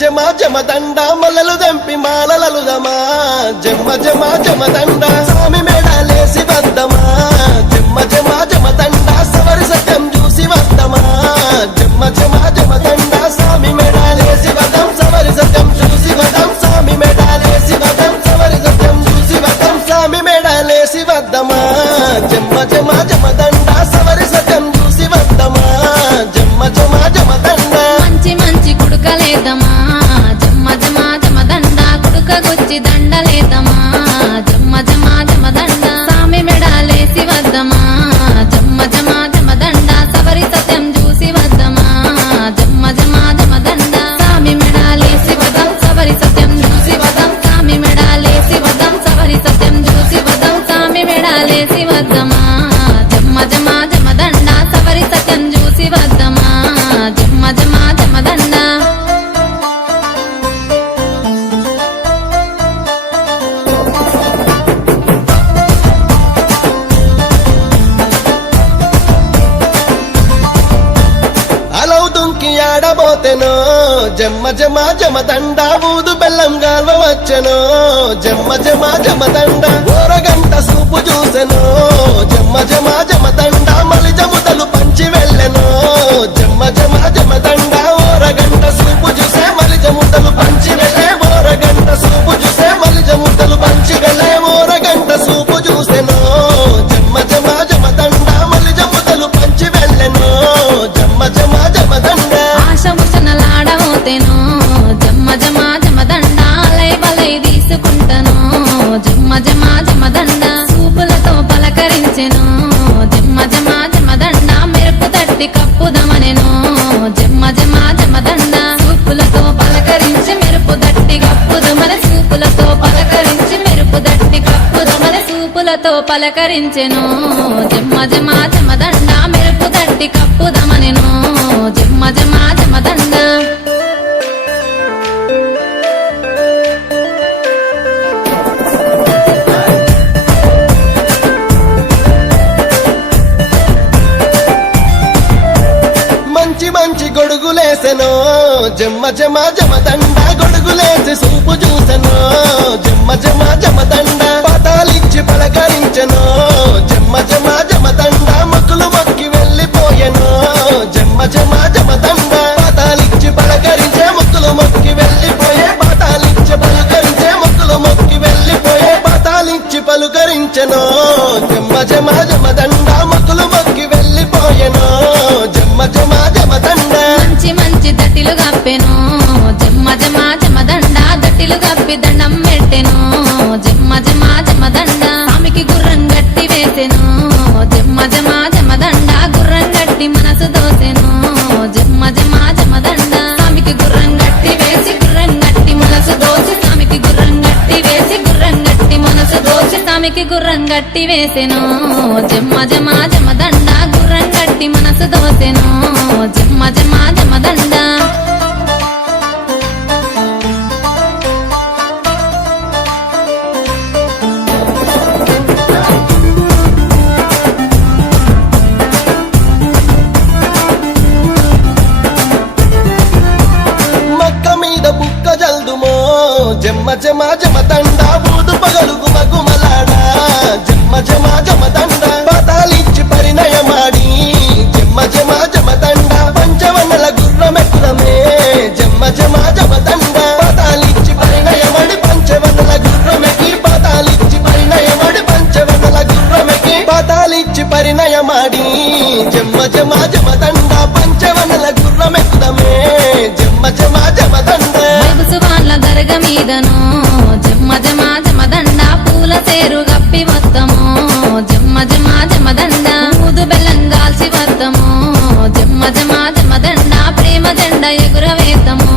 జమ జమదండ మల్లలు దంపి మాలలలుదమా జమ జమ జమదండ స్వామి మెడలేసి వద్దమా జమ జమ జమదండ సవరి సత్యం చూసి వద్దమా జమ జమ జమదండ స్వామి మెడలేసి వదం సవరి సత్యం చూసి వదం స్వామి మెడలేసి వదం సవరి సత్యం చూసి వదం స్వామి మెడలేసి వద్దమా జమ జమ జమదండ సవరి సత్యం చూసి వద్దమా జమ జమ జమదండ మంచి మంచి కుడుకలేదమా జమ్మ జమ జమదండ కుడుకగొచ్చి దండలేదమా జమ్మ జమ జమదండ స్వామి మెడలేసి వద్దమా జమ్మ జమ జమదండ సవరి సత్యం చూసి వద్దమా జమ్మ జమ జమదండ స్వామి మెడలేసి వదం సవరి సత్యం చూసి వదం స్వామి మెడలేసి వదం సవరి సత్యం చూసి వదం స్వామి మెడలేసి వద్దమా జమ్మ జమ జమదండ సవరి సత్యం చూసి వద్దమా జమ్మ జమ జమదండ అలవు దుంకి ఆడబోతెనో జమ్మ జమ జమదండ ఊదు బెల్లం గాల్వ వచ్చెనో జమ్మ జమ జమదండ ఓరగంట సూపు చూసెనో జమ్మ జమ జమదండ మలిజ ముదలు పంచి వెళ్ళెనో జమ్మ జమ జమదండ ఓరగంట సూపు చూసే మలిజ ముదలు పంచి వెళ్ళే ఓరగంట సూపు చూసే మలిజ ముదలు పంచి వెళ్ళే ఓరగంట సూపు చూసెనో జమ్మ జమ జమదండ మలిజ ముదలు పంచి వెళ్ళెనో జమ్మ జమ జమదండ ఆశముసనలాడబోతేనో జమ్మ జమ జమదండ అలై బలై తీసుకుంటను జమ్మ జమ జమదండ సూపులతో పలకరించెను జమ్మ జమ జమదండ మెరుపు తట్టి కప్పుదమనెను జమ్మ జమ జమదండ సూపులతో పలకరించి మెరుపు తట్టి కప్పుదమన సూపులతో పలకరించి మెరుపు తట్టి కప్పుదమన సూపులతో పలకరించెను జమ్మ జమ జమదండ మెరుపు తట్టి కప్పుదమనెను జమ్మ జమ జమదండ మంచి మంచి గొడుగులేసెనో జమ్మ జమ జమదండ గొడుగులేసి సూపు చూసెనో జమ్మ జమ జమదండ పదాలిచ్చి పలకరించెనో జమ్మ జమ జమదండ మొక్కులు మొక్కి వెళ్ళిపోయెనో జమ్మ జమ జమదండ పదాలిచ్చి పలకరించే మొక్కులు మొక్కి వెళ్ళిపోయే పదాలిచ్చి పలకరించే మొక్కులు మొక్కి వెళ్ళిపోయే పదాలిచ్చి పలుకరించెనో జమ్మ జమ జమదండ మొక్కులు మొక్కి వెళ్ళిపోయెనో జమ్మ జమ జమదండ మంచి మంచి దట్టిలు గప్పెను జమ్మ జమ జమదండ దట్టిలు గప్పి దండం పెట్టెను జమ్మ జమ జమదండ స్వామికి గుర్రం గట్టి వేసెను జమ్మ జమ జమదండ గుర్రం గట్టి మనసు దోసెను జమ్మ జమ జమదండ స్వామికి గుర్రం గట్టి వేసి గుర్రం గట్టి మనసు దోసి స్వామికి గుర్రం గట్టి వేసి గుర్రం గట్టి మనసు దోసి స్వామికి గుర్రం గట్టి వేసెను జమ్మ జమ జమదండ గుర్రం గట్టి మనసు దోసెను జమ్మ జమ జమదండ మక్క మీద బుక్క జల్దుమో జమ్మ జమ జమదండ ఊదు పగలు గుమగుమలాడా జమ్మ జమ జమదండ పదాలిచ్చి పరిణయమాడి జమ్మ జమ జమదండ పంచవన్నల గుర్రమెక్కులమే జమ్మ జమ జమదండ పదాలిచ్చి పరిణయమడి పంచవన్నల గుర్రమెక్కి పదాలిచ్చి పరిణయమడి పంచవన్నల గుర్రమెక్కి పదాలిచ్చి పరిణయమాడి జమ్మ జమ జమదండ పంచవన్నల గుర్రమెక్కులమే జమ్మ జమ జమదండ వాళ్ళ దర్గ మీదను జమ్మ జమ జమదండ పూల తేరు గప్పి వత్తము జమ్మ జమ జమదండ ఊదు బెల్లం గాల్చి వత్తము జమ్మ జమ జమదండ ప్రేమ జెండ ఎగురవేతము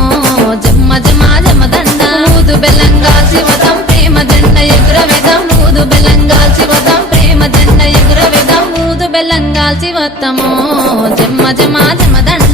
జమ్మ జమ జమదండ ఊదు బెల్లం గాల్చి వతం ప్రేమ జెండ ఎగురవేతం ఊదు బెల్లం గాల్చి వతం ప్రేమ జెండ ఎగురవేతం ఊదు బెల్లం గాల్చి వత్తము జమ్మ జమ జమదండ